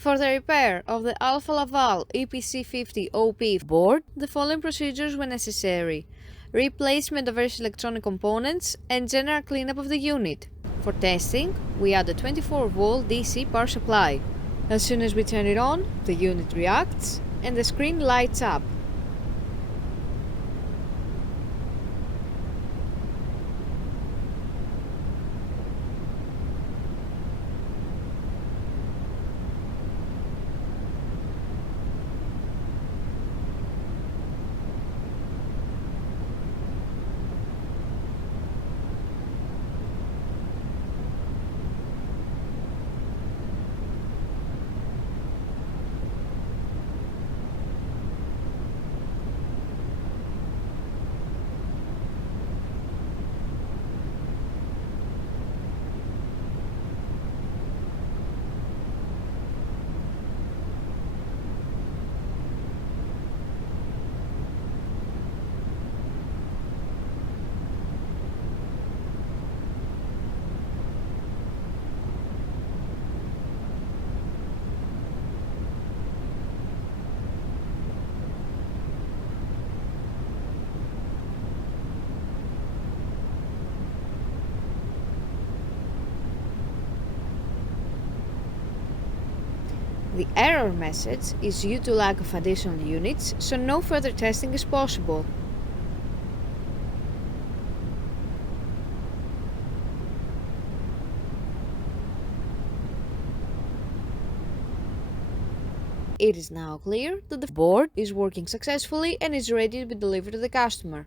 For the repair of the Alfa Laval EPC50 OP board, the following procedures were necessary: replacement of various electronic components and general cleanup of the unit. For testing, we add a 24-volt DC power supply. As soon as we turn it on, the unit reacts and the screen lights up. The error message is due to lack of additional units, so no further testing is possible. It is now clear that the board is working successfully and is ready to be delivered to the customer.